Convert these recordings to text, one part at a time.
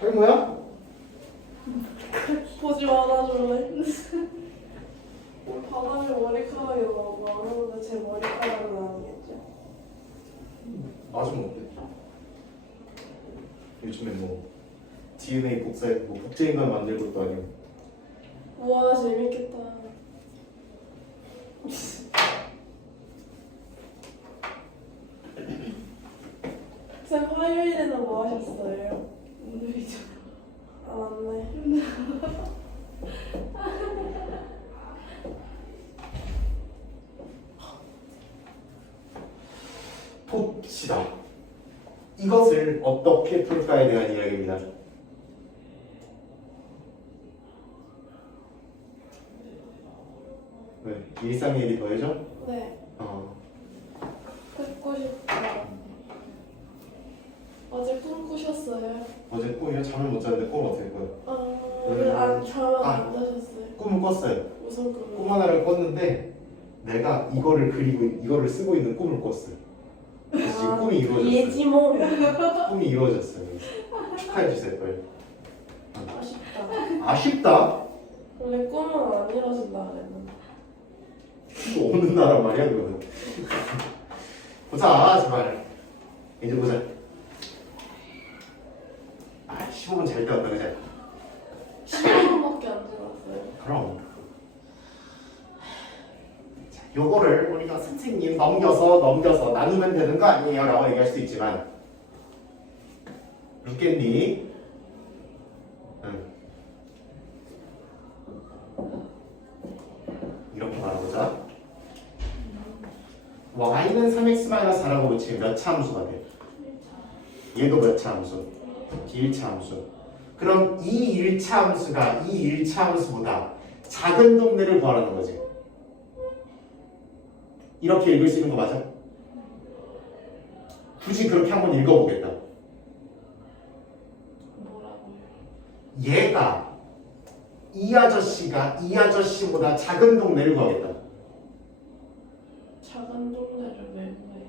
탈모야? 보지 말아줄래? 바닥에 머리카락이 너무 많은데 제 머리카락은 아니겠죠? 맞으면 어때? 요즘에 뭐 DNA 복사해 뭐 복제인간 만들 것도 아니고. 우와 재밌겠다. 쌤 화요일에는 뭐 하셨어요? 오늘이죠. 아 맞네. 봅시다. 이것을 어떻게 풀까에 대한 이야기입니다. 왜? 일상 얘기 더 해줘? 네. 듣고 싶다. 어제 꿈 꾸셨어요? 어제 꿈이요? 잠을 못 잤는데 꿈 어떻게 꿔요? 오늘 잠을 안 자셨어요? 꿈을 꿨어요. 무슨 꿈? 꿈 하나를 꿨는데 내가 이거를 그리고 이거를 쓰고 있는 꿈을 꿨어요. 그래서 지금 꿈이 이루어졌어요. 예지몽. 꿈이 이루어졌어요. 축하해 주세요, 빨리. 아쉽다. 아쉽다. 원래 꿈은 안 이뤄진다 그랬는데. 또 오는 나라 말이야 그거는. 보자 제발. 이제 보자. 15분 잘 때 왔다 그제? 15분밖에 안 지났어요. 그럼. 자, 요거를 우리가 선생님 넘겨서 나누면 되는 거 아니에요? 라고 얘기할 수도 있지만 믿겠니? 응. 이렇게 말해보자. y는 3x-4라고 붙이면 몇 차 함수가 돼? 얘도 몇 차 함수? 1차 함수. 그럼 이 1차 함수가 이 1차 함수보다 작은 동네를 구하라는 거지. 이렇게 읽을 수 있는 거 맞아? 굳이 그렇게 한번 읽어보겠다. 뭐라고요? 얘가 이 아저씨가 이 아저씨보다 작은 동네를 구하겠다. 작은 동네를 왜 구해요?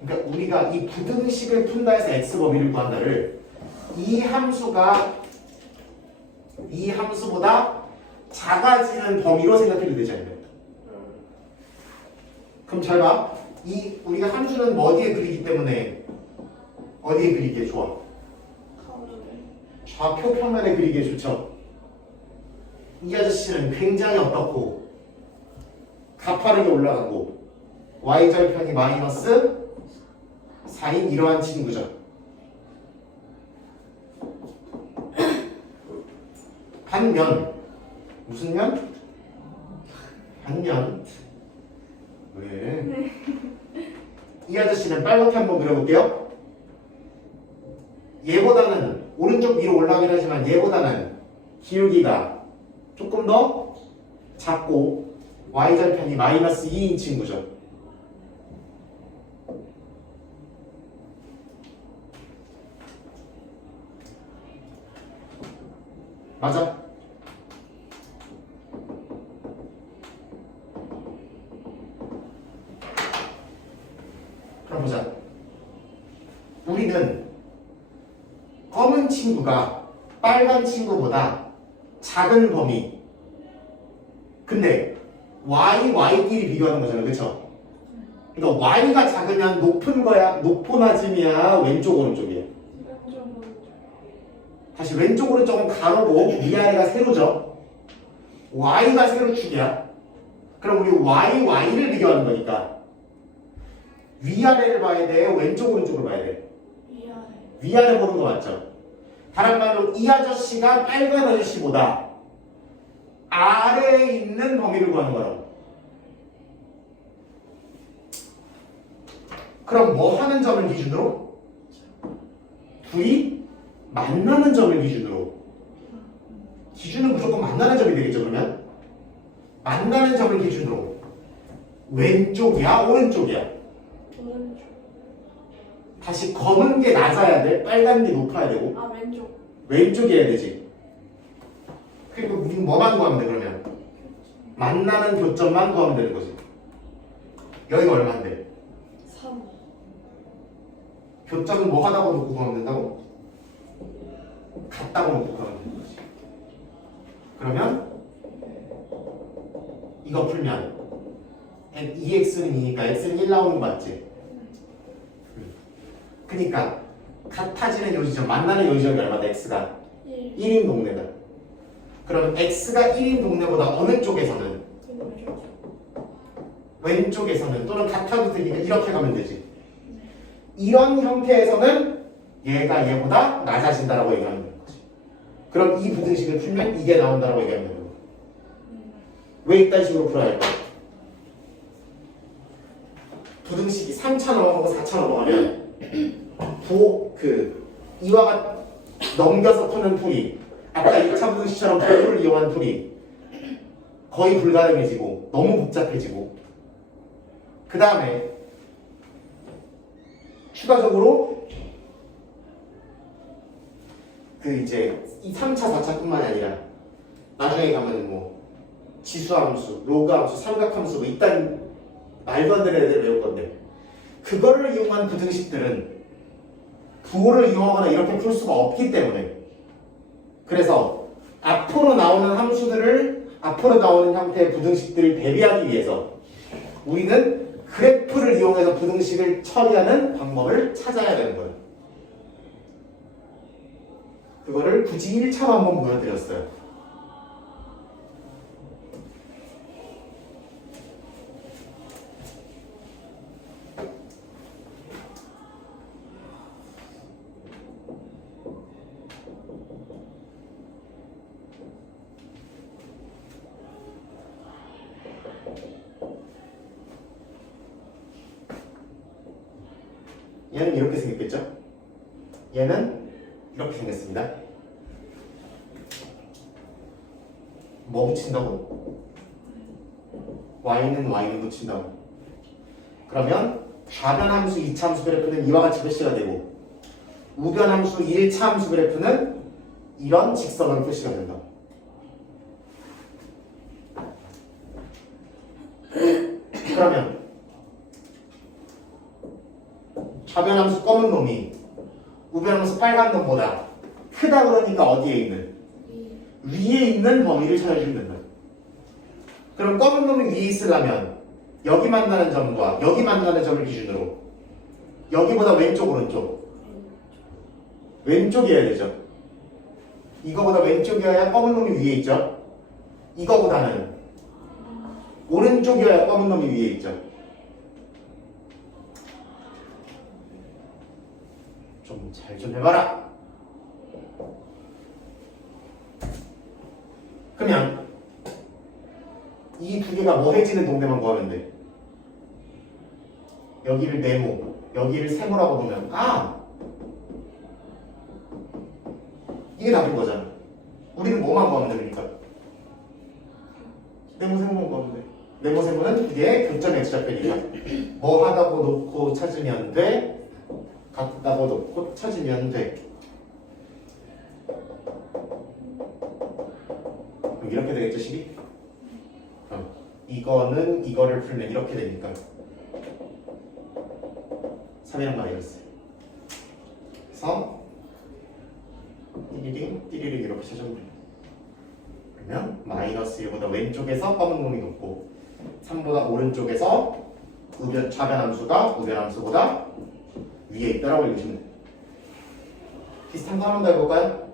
그러니까 우리가 이 부등식을 푼다 해서 x 범위를 구한다를 이 함수보다 작아지는 범위로 생각해도 되지 않나요? 그럼 잘 봐. 우리가 함수는 어디에 그리기 때문에 어디에 그리기에 좋아? 가운데. 좌표 평면에 그리기에 좋죠. 이 아저씨는 굉장히 어떻고 가파르게 올라가고 y절편이 마이너스 4인 이러한 친구죠. 반면 무슨 면? 반면 왜? 이 아저씨는 빨갛게 한번 그려볼게요. 얘보다는 오른쪽 위로 올라가긴 하지만 얘보다는 기울기가 조금 더 작고 y절편이 마이너스 2인 친구죠. 맞아? 그럼 보자. 우리는 검은 친구가 빨간 친구보다 작은 범위. 근데 y끼리 비교하는 거잖아, 그쵸? 그러니까 y가 작으면 높은 거야, 높낮임이야, 왼쪽 오른쪽이야. 왼쪽 오른쪽. 다시 왼쪽 오른쪽은 가로고 위아래가 세로죠. y가 세로축이야. 그럼 우리 y를 비교하는 거니까 위아래를 봐야 돼, 왼쪽 오른쪽을 봐야 돼? 위아래. 위아래 보는 거 맞죠? 다른 말로 이 아저씨가 빨간 아저씨보다 아래에 있는 범위를 구하는 거라고. 그럼 뭐 하는 점을 기준으로? 둘이 만나는 점을 기준으로. 기준은 무조건 만나는 점이 되겠죠, 그러면? 만나는 점을 기준으로 왼쪽이야, 오른쪽이야? 오른쪽. 다시 검은 게 낮아야 돼, 빨간 게 높아야 되고. 아 왼쪽. 왼쪽이어야 되지. 그리고 우리는 뭐만 구하면 돼, 그러면? 만나는 교점만 구하면 되는 거지. 여기가 얼마인데? 3. 교점은 뭐 하다고 놓고 구하면 된다고? 같다고 놓고 구하면 되는 거지. 그러면 이거 풀면 EX는 2니까 X는 1 나오는 거 맞지? 그니까 같아지는 요지점, 만나는 요지점이 얼마다? X가 1인 동네다. 그러면 X가 1인 동네보다 어느 쪽에서는? 왼쪽에서는 또는 같아도 되니까 이렇게 가면 되지. 이런 형태에서는 얘가 얘보다 낮아진다라고 얘기하면 되는 거지. 그럼 이 부등식을 풀면 이게 나온다라고 얘기하면 되는 거야. 왜 이딴 식으로 풀어야 할까? 부등식이 3차 넘어가고 4차 넘어가면 이와가 넘겨서 푸는 풀이 아까 2차 부등식처럼 도구를 이용한 풀이 거의 불가능해지고 너무 복잡해지고 그 다음에 추가적으로 이제 이 3차, 4차뿐만이 아니라 나중에 가면 뭐 지수함수, 로그함수, 삼각함수 뭐 이딴 말도 안 되는 애들 배울 건데 그거를 이용한 부등식들은 부호를 이용하거나 이렇게 풀 수가 없기 때문에 그래서 앞으로 나오는 함수들을 앞으로 나오는 형태의 부등식들을 대비하기 위해서 우리는 그래프를 이용해서 부등식을 처리하는 방법을 찾아야 되는 거예요. 그거를 굳이 1차로 한번 보여드렸어요. 얘는 이렇게 생겼겠죠? 얘는 이렇게 생겼습니다. 뭐 붙인다고? y는 y는 붙인다고. 그러면 좌변함수 2차 함수 그래프는 이와 같이 표시가 되고 우변함수 1차 함수 그래프는 이런 직선으로 표시가 된다. 그러면 좌변함수 검은 놈이 우변함수 빨간 놈보다 크다 그러니까 어디에 있는? 위에 있는 범위를 찾아주면 된다. 그럼 검은 놈이 위에 있으려면 여기 만나는 점과 여기 만나는 점을 기준으로 여기보다 왼쪽 오른쪽? 왼쪽이어야 되죠. 이거보다 왼쪽이어야 검은 놈이 위에 있죠. 이거보다는 오른쪽이어야 검은 놈이 위에 있죠. 좀 잘 좀 해봐라. 그러면 이 두 개가 뭐 해지는 동네만 구하면 돼. 여기를 네모, 여기를 세모라고 보면 이게 답인 거잖아. 우리는 뭐만 구하면 되니까 네모, 세모만 구하면 돼. 네모, 세모는 그게 교점 x좌표니까 뭐 하다고 놓고 찾으면 돼. 같다고 놓고 찾으면 돼. 그럼 이렇게 되겠죠, 식이? 이거는 이거를 풀면 이렇게 되니까 3이랑 마이너스. 그래서 띠리링 띠리링 이렇게 찾으면 돼요. 그러면 마이너스 1보다 왼쪽에서 검은 놈이 높고 3보다 오른쪽에서 좌변함수가 우변함수보다 위에 있다라고 읽으시면 돼요. 비슷한 거 한 번 더 해볼까요?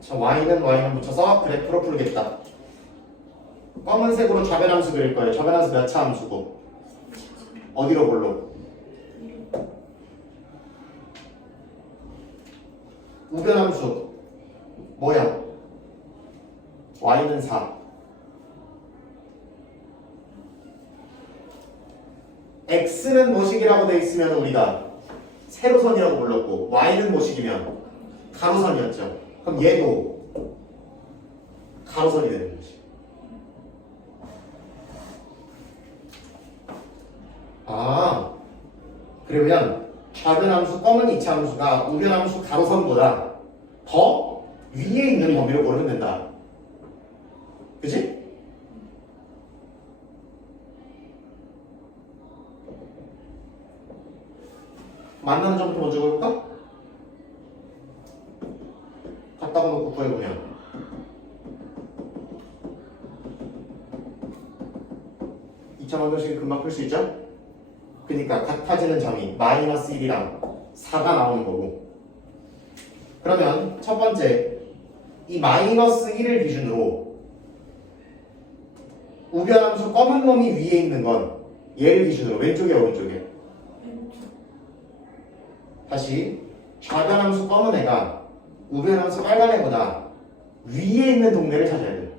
자, y는 붙여서 그래프로 풀겠다. 검은색으로 좌변함수 그릴 거예요. 좌변함수 몇 차 함수고 어디로 볼로? 우변함수 뭐야? y는 4. x는 뭐식이라고 돼 있으면 우리가 세로선이라고 불렀고 y는 뭐식이면 가로선이었죠. 그럼 얘도 가로선이 되는 거지. 그러면 좌변함수 검은 이차함수가 우변함수 가로선보다 더 위에 있는 범위를 고르면 된다. 그지? 만나는 점부터 먼저 볼까? 갖다가 놓고 구해보면 방정식이 금방 풀 수 있죠? 그러니까 같아지는 점이 마이너스 1이랑 4가 나오는 거고 그러면 첫 번째 이 마이너스 1을 기준으로 우변함수 검은 놈이 위에 있는 건 얘를 기준으로 왼쪽이야 오른쪽이야? 다시 좌변함수 검은 애가 우변함수 빨간 애보다 위에 있는 동네를 찾아야 돼.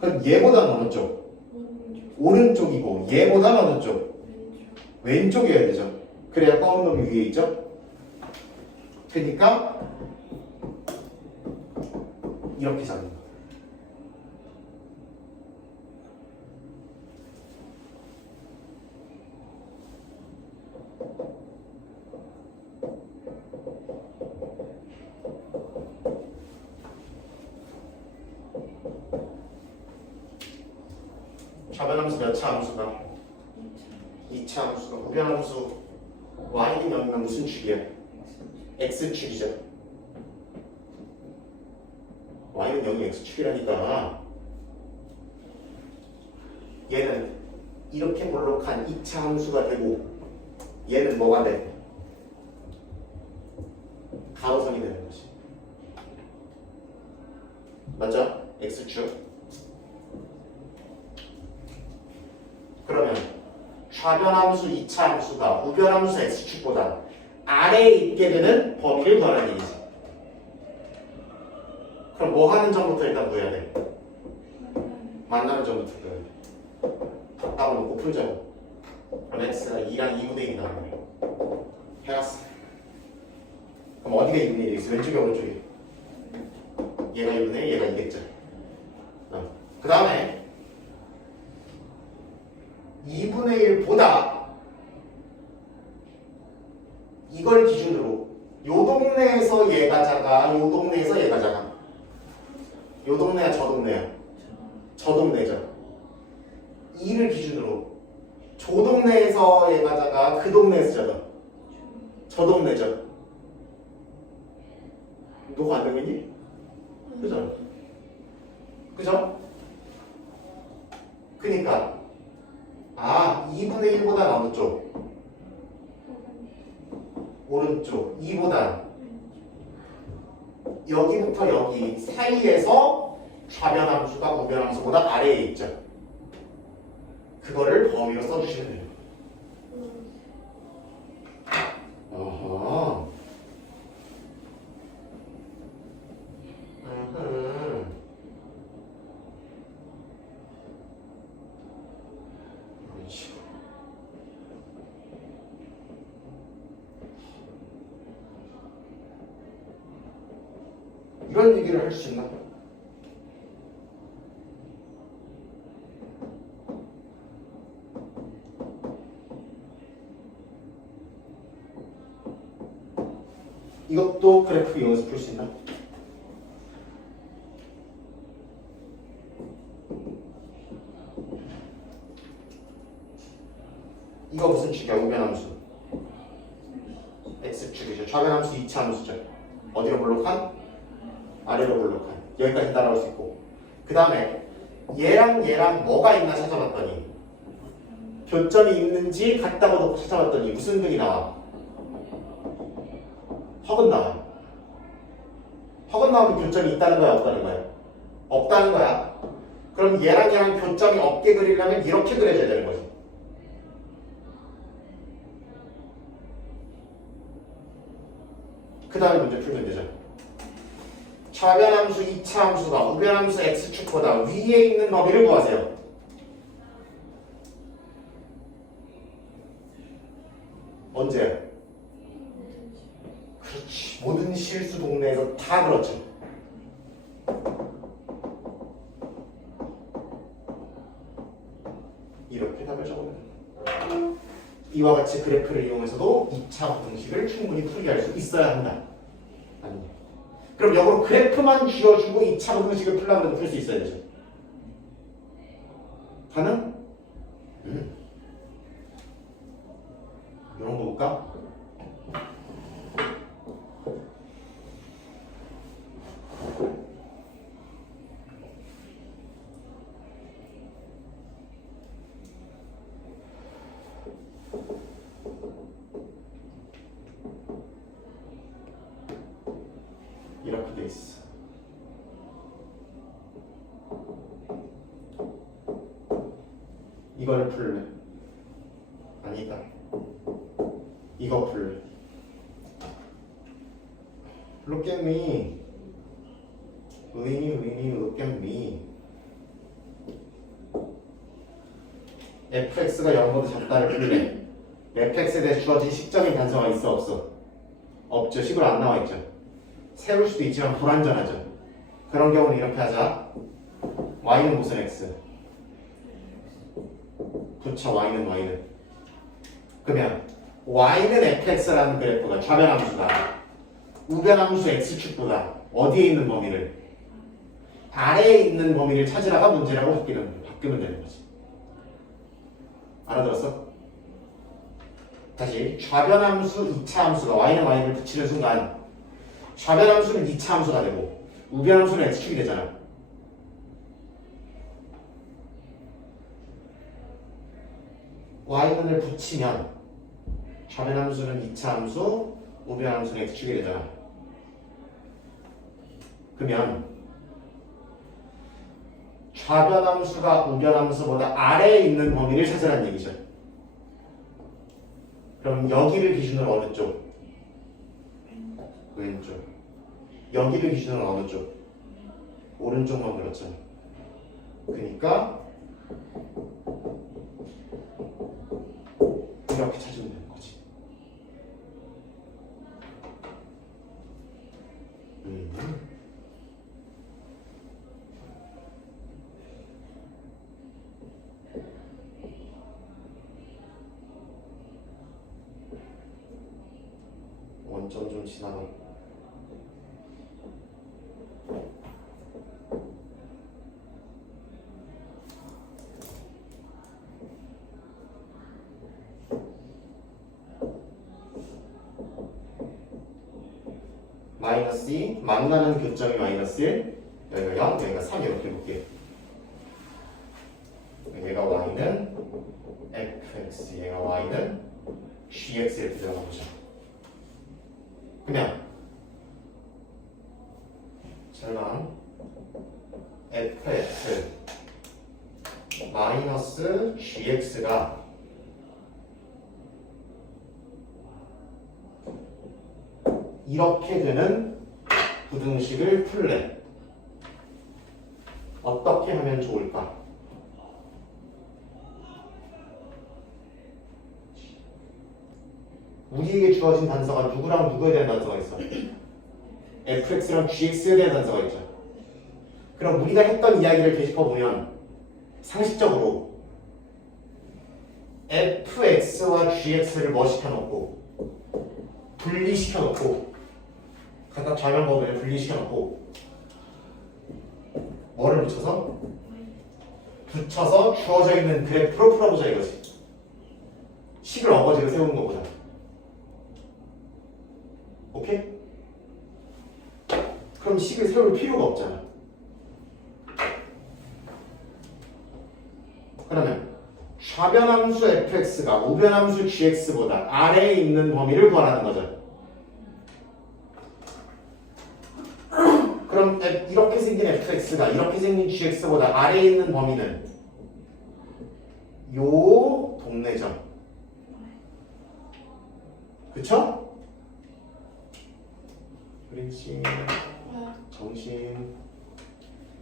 그럼 얘보다는 어느 쪽? 오른쪽이고 얘보다는 어느 쪽? 왼쪽이어야 되죠. 그래야 검은 놈이 위에 있죠. 그러니까 이렇게 잡는 거야. 좌변함수 몇 차 함수가? 2차 함수가 우변함수 y는 0이면 무슨 축이야? x축이죠. y는 0이 x축이라니까 얘는 이렇게 볼록한 2차 함수가 되고 얘는 뭐가 돼? 가로선이 되는 거지. 맞죠? x축. 그러면 좌변함수 2차 함수가 우변함수 x축보다 아래에 있게 되는 범위를 구하는 얘기지. 그럼 뭐 하는 점부터 일단 구해야 돼? 만나는 점부터 구해야 돼. 갖다가 놓고 풀자고. 그럼 x가 2랑 2분의 1이 나오는 거야. 해놨어. 그럼 어디가 2분의 1이 있어? 왼쪽이 오른쪽이? 얘가 2분의 1, 얘가 2겠죠. 그 다음에 2분의 1보다 이걸 기준으로 요 동네에서 얘가 작아, 요 동네에서 얘가 작아. 요 동네야, 저 동네야? 저 동네죠. 2를 기준으로 저 동네에서 얘가 작아, 그 동네에서 작아. 저 동네죠. 너가 안 되겠니? 그죠? 그죠? 그니까 2분의 1보다 어느 쪽? 오른쪽. 2보다 여기부터 여기 사이에서 좌변함수가 우변함수보다 아래에 있죠. 그거를 범위로 써주시면 돼요. 어허. 이런 얘기를 할 수 있나? 이것도 그래프 이용해서 풀 수 있나? 이거 무슨 축이야? 우변함수 x축이죠. 좌변함수 2차 함수죠. 어디로 볼록한? 아래로 볼록한. 여기까지 따라올 수 있고 그 다음에 얘랑 뭐가 있나 찾아봤더니 교점이 있는지 같다고 놓고 찾아봤더니 무슨 등이 나와? 허근 나와. 허근 나오면 교점이 있다는 거야 없다는 거야? 없다는 거야. 그럼 얘랑 교점이 없게 그리려면 이렇게 그려줘야 되는 거지. 그 다음에 문제 풀면 되죠. 좌변함수 2차 함수가 우변함수 x축보다 위에 있는 범위를 구하세요. 언제? 그렇지. 모든 실수 동네에서 다 그렇죠. 이렇게 답을 적으면 됩니다. 이와 같이 그래프를 이용해서도 2차 부등식을 충분히 풀게 할 수 있어야 한다. 아니요. 그럼 역으로 그래프만 쥐어주고 2차 부등식을 풀려고 해도 풀 수 있어야 되죠. 가능? 이런 거 볼까? 이렇게 돼 있어. 이걸 풀래. 아니다. 이거 풀래. Look at me. Winnie, look at me. fx가 0보다 작다를 풀래. fx에 대해 주어진 식적인 단서가 있어 없어? 없죠. 식으로 안 나와 있죠. 세울 수도 있지만 불완전하죠. 그런 경우는 이렇게 하자. y는 무슨 x? 그쵸, y는 그러면 y는 fx라는 그래프가 좌변함수가 우변함수 x축보다 어디에 있는 범위를? 아래에 있는 범위를 찾으라가 문제라고 바뀌면 되는 거지. 알아들었어? 다시 좌변함수 2차 함수가 y는 y를 붙이는 순간 좌변함수는 2차 함수가 되고 우변함수는 x축이 되잖아. y는을 붙이면 좌변함수는 2차 함수, 우변함수는 x축이 되잖아. 그러면 좌변함수가 우변함수보다 아래에 있는 범위를 찾으라는 얘기죠. 그럼 여기를 기준으로 어느 쪽? 왼쪽. 여기를 기준으로 어느 쪽? 오른쪽만 그렇잖아. 그러니까 이렇게 찾으면 되는 거지. 원점 좀 지나가. 마이너스 2, 만나는 교점이 마이너스 1, 여기가 0, 여기가 3 이렇게 볼게요. 얘가 y는 fx, 얘가 y는 gx 이렇게 들어가보자. 그냥 절망 fx 마이너스 gx가 이렇게 되는 부등식을 풀래. 어떻게 하면 좋을까? 우리에게 주어진 단서가 누구랑 누구에 대한 단서가 있어? fx랑 gx에 대한 단서가 있죠. 그럼 우리가 했던 이야기를 되짚어보면 상식적으로 fx와 gx를 뭐 시켜놓고 분리시켜놓고 각각 좌변 범위를 분리시켜놓고 뭐를 붙여서 주어져 있는 그래프로 풀어보자 이거지. 식을 어거지로 세우는 것보다. 오케이? 그럼 식을 세울 필요가 없잖아. 그러면 좌변함수 fx가 우변함수 gx보다 아래에 있는 범위를 구하라는 거죠. 그럼 이렇게 생긴 fx가 이렇게 생긴 gx보다 아래에 있는 범위는 요 동네점. 그쵸? 그렇지. 정신.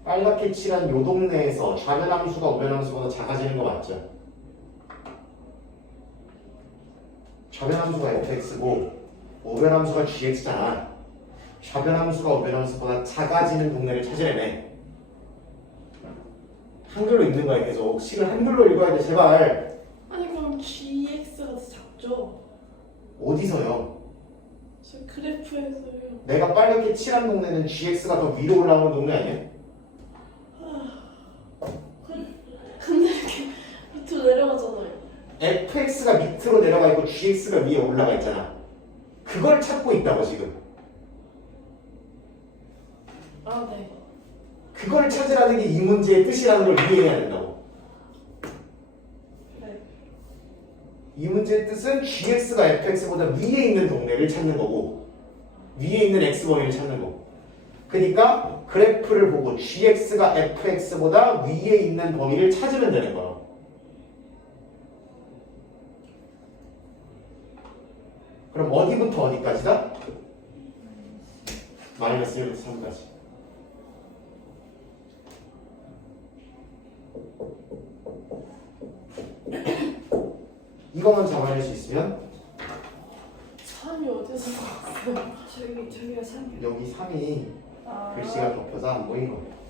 빨갛게 칠한 요 동네에서 좌변함수가 우변함수보다 작아지는 거 맞죠? 좌변함수가 fx고 우변함수가 gx잖아. 좌변함수가 우변함수보다 작아지는 동네를 찾으려네. 한글로 읽는 거야 계속. 식을 한글로 읽어야 돼 제발. 아니 그럼 GX가 더 작다고 없죠. 어디서요? 저 그래프에서요. 내가 빨갛게 칠한 동네는 GX가 더 위로 올라오는 동네 아니야? 근데 이렇게 밑으로 내려가잖아요. fx가 밑으로 내려가 있고 gx가 위에 올라가 있잖아. 그걸 찾고 있다고 지금. 아, 네. 그걸 찾으라는 게 이 문제의 뜻이라는 걸 이해해야 된다고. 네. 이 문제의 뜻은 gx가 fx보다 위에 있는 동네를 찾는 거고 위에 있는 x 범위를 찾는 거고. 그러니까 그래프를 보고 gx가 fx보다 위에 있는 범위를 찾으면 되는 거야. 그럼 어디부터 어디까지다? 마이너스 1부터 3까지. 이것만 잡아낼 수 있으면 3이 어디서 나왔어요? 저기가 3이요. 여기 3이 아, 글씨가 덮여서 안 보인 거예요.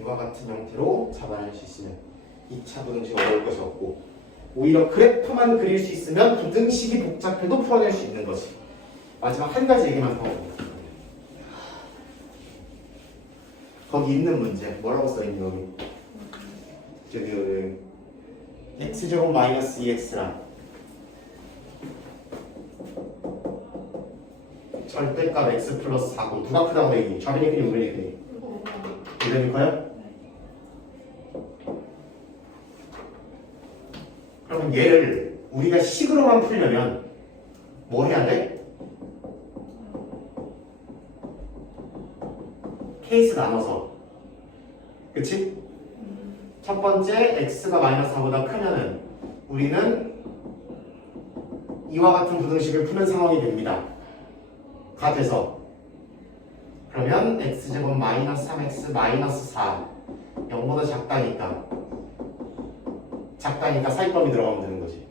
이와 같은 형태로 잡아낼 수 있으면 2차 부등식 어려울 것이 없고 오히려 그래프만 그릴 수 있으면 부등식이 복잡해도 풀어낼 수 있는 거지. 마지막 한 가지 얘기만 더 하고 거기 있는 문제 뭐라고 써있니 여기? 저기 x제곱 마이너스 2x랑 절대값 x 플러스 4고 누가 크다고 얘기해? 좌변이 크니 우변이 크니? 우변이 커요? 그러면 얘를 우리가 식으로만 풀려면 뭐 해야 돼? 케이스 나눠서 그치? 첫 번째 x가 마이너스 4보다 크면은 우리는 이와 같은 부등식을 푸는 상황이 됩니다. 가 돼서 그러면 x제곱 마이너스 3x 마이너스 4 0보다 작다니까 사이범위 들어가면 되는 거지.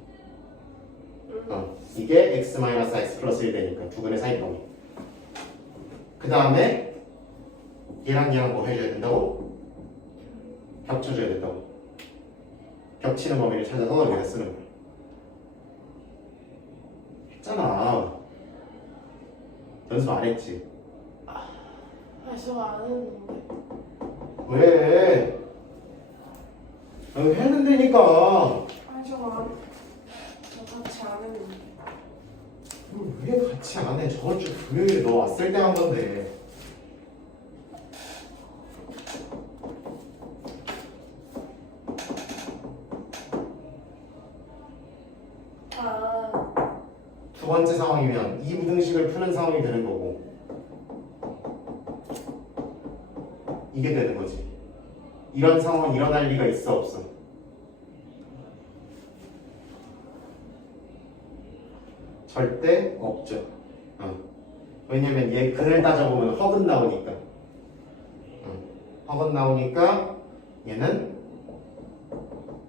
이게 x 마이너스 x 플러스 1 되니까 두 근의 사이범위. 그 다음에 얘랑 뭐 해줘야 된다고? 겹쳐줘야 된다고. 겹치는 범위를 찾아서 여기다 쓰는 거야. 했잖아. 연습 안 했지? 저거 안 했는데. 왜? 여기 했는데니까. 저 같이 안 했는데. 왜 같이 안 해? 저번 주 금요일에 너 왔을 때 한 건데. 두 번째 상황이면 이 부등식을 푸는 상황이 되는 거고 이게 되는 거지. 이런 상황 일어날 리가 있어 없어? 절대 없죠. 왜냐면 얘 근을 따져보면 허근 나오니까. 허근 나오니까 얘는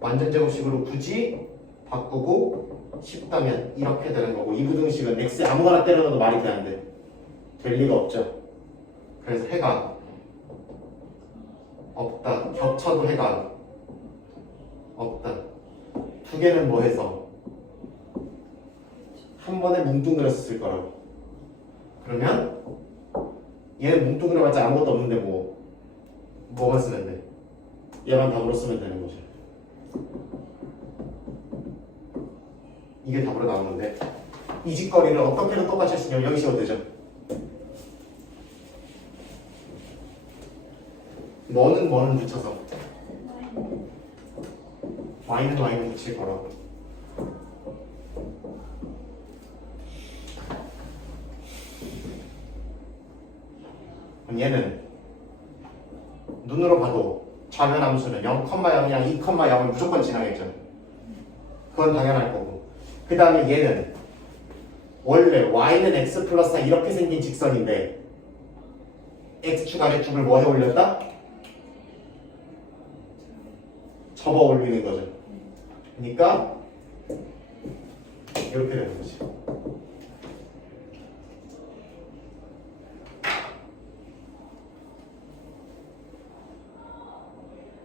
완전 제곱식으로 굳이 바꾸고 싶다면 이렇게 되는 거고 이 부등식은 x에 아무거나 때려넣어도 말이 돼 안 돼? 될 리가 없죠. 그래서 해가 없다. 겹쳐도 해가 없다. 두 개는 뭐 해서 한 번에 뭉뚱그렸을 거라고. 그러면 얘는 뭉뚱그려봤자 아무것도 없는데 뭐만 쓰면 돼? 얘만 답으로 쓰면 되는 거죠. 이게 답으로 나오는데 이 짓거리를 어떻게든 똑같이 할 수 있냐면 여기 씌워도 되죠. 뭐는 붙여서 y는 붙일 거라고. 그럼 얘는 눈으로 봐도 좌변 함수는 0,0이랑 2,0을 무조건 지나겠죠. 그건 당연할 거고. 그 다음에 얘는 원래 y는 x 플러스 4 이렇게 생긴 직선인데 x축 아래축을 뭐 해 올렸다? 접어 올리는 거죠. 그러니까 이렇게 되는 거지.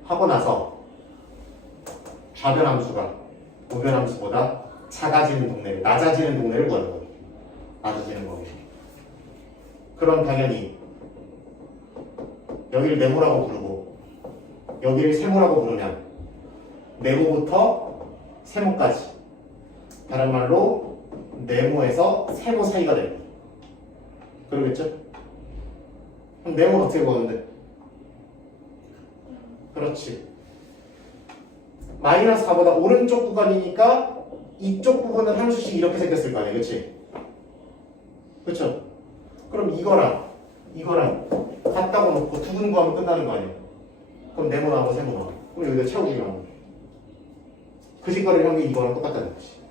하고 나서 좌변함수가 우변함수보다 작아지는 동네를, 낮아지는 동네를 구하는 거예요. 낮아지는 거예요. 그럼 당연히 여기를 네모라고 부르고 여기를 세모라고 부르면 네모부터 세모까지, 다른 말로 네모에서 세모 사이가 됩니다. 그러겠죠? 그럼 네모는 어떻게 보는데? 그렇지. 마이너스 4보다 오른쪽 구간이니까 이쪽 부분은 한 수씩 이렇게 생겼을 거 아니야, 그렇지? 그렇죠? 그럼 이거랑 같다고 놓고 두근 구하면 끝나는 거 아니야? 그럼 네모 나오고 세모 나오고, 그럼 여기다 채워주기만 하면 그 직거리를 한 게 이거랑 똑같다는 거지.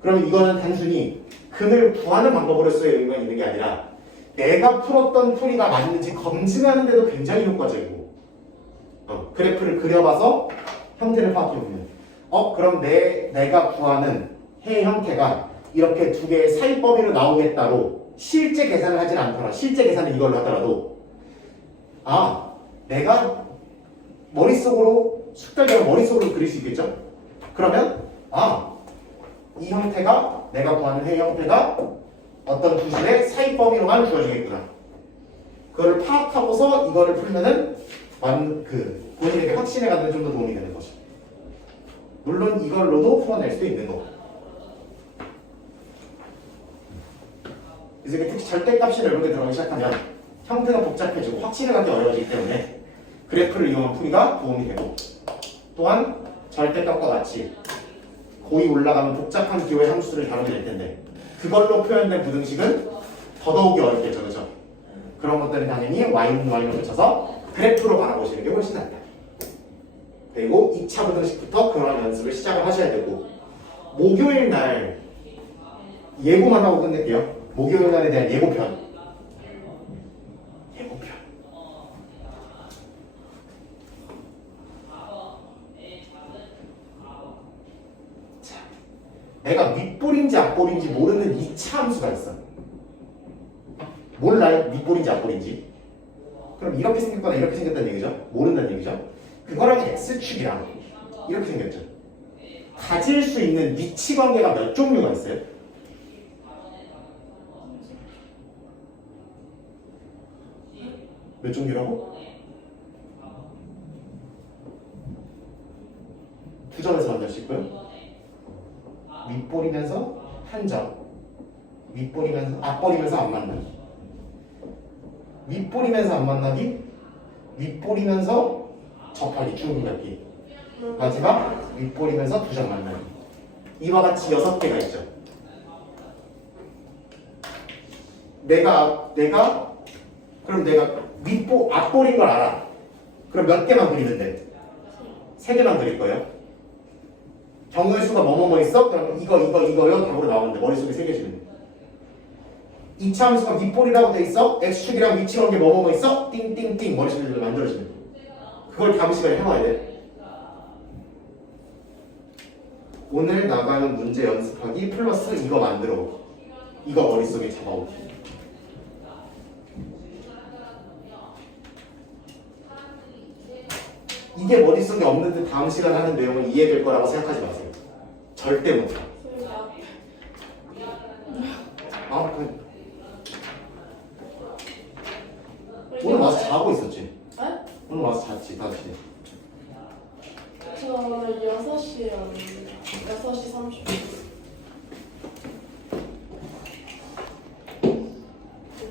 그럼 이거는 단순히 근을 구하는 방법으로서의 의미가 있는 게 아니라 내가 풀었던 풀이가 맞는지 검증하는 데도 굉장히 효과적이고, 그래프를 그려봐서 형태를 파악해보면 그럼 내가 구하는 해의 형태가 이렇게 두 개의 사이 범위로 나오겠다로 실제 계산을 하진 않더라. 실제 계산을 이걸로 하더라도 내가 머릿속으로 숙달되면 머릿속으로 그릴 수 있겠죠? 그러면 이 형태가 내가 구하는 해의 형태가 어떤 구실의 사이 범위로만 주어지겠구나. 그거를 파악하고서 이거를 풀면은 본인에게 확신에 갖는 좀 더 도움이 되는 거죠. 물론 이걸로도 풀어낼 수도 있는 거고. 그래서 특히 절대값이 이런 게 들어가기 시작하면 형태가 복잡해지고 확신을 갖기 어려워지기 때문에 그래프를 이용한 풀이가 도움이 되고, 또한 절대값과 같이 고이 올라가면 복잡한 기호의 함수를 다루게 될 텐데 그걸로 표현된 부등식은 더더욱이 어렵겠죠, 그렇죠? 그런 것들은 당연히 y는 y로 붙여서 그래프로 바라보시는 게 훨씬 낫다. 그리고 2차 부등식부터 그런 연습을 시작을 하셔야 되고, 목요일 날 예고만 하고 끝낼게요. 목요일 날에 대한 예고편. 자, 내가 윗볼인지 앞볼인지 모르는 2차 함수가 있어. 몰라요? 윗볼인지 앞볼인지. 그럼 이렇게 생겼거나 이렇게 생겼다는 얘기죠? 모른다는 얘기죠? 그거랑 x축이랑 이렇게 생겼죠? 가질 수 있는 위치 관계가 몇 종류가 있어요? 몇 종류라고? 두 점에서 만날 수 있고요. 윗볼이면서 한 점, 윗볼이면서 앞볼이면서 안 만나기, 윗볼이면서 안 만나기, 윗볼이면서 접하기, 중립잡기, 마지막 윗볼이면서 두 점 만나기. 이와 같이 6개가 있죠. 그럼 내가 앞볼인 걸 알아. 그럼 몇 개만 그리면 돼? 3개만 그릴 거예요. 경우의 수가 뭐뭐뭐 있어? 그럼 이거요 답으로 나오는데 머릿속에 새겨지는 돼. 2차 함수가 윗볼이라고 돼 있어? x축이랑 위치 관계 뭐뭐뭐 있어? 띵띵띵 머릿속에 만들어지는 돼. 그걸 다음 시간에 해와야 돼. 오늘 나가는 문제 연습하기 플러스 이거 만들어오기, 이거 머릿속에 잡아오기. 이게 머릿속에 없는데 다음 시간 하는 내용을 이해될 거라고 생각하지 마세요. 절대 못해. 오늘 와서 자고 있었지? 네? 오늘 와서 잤지, 5시에. 저 6시에 왔는데 6시 30분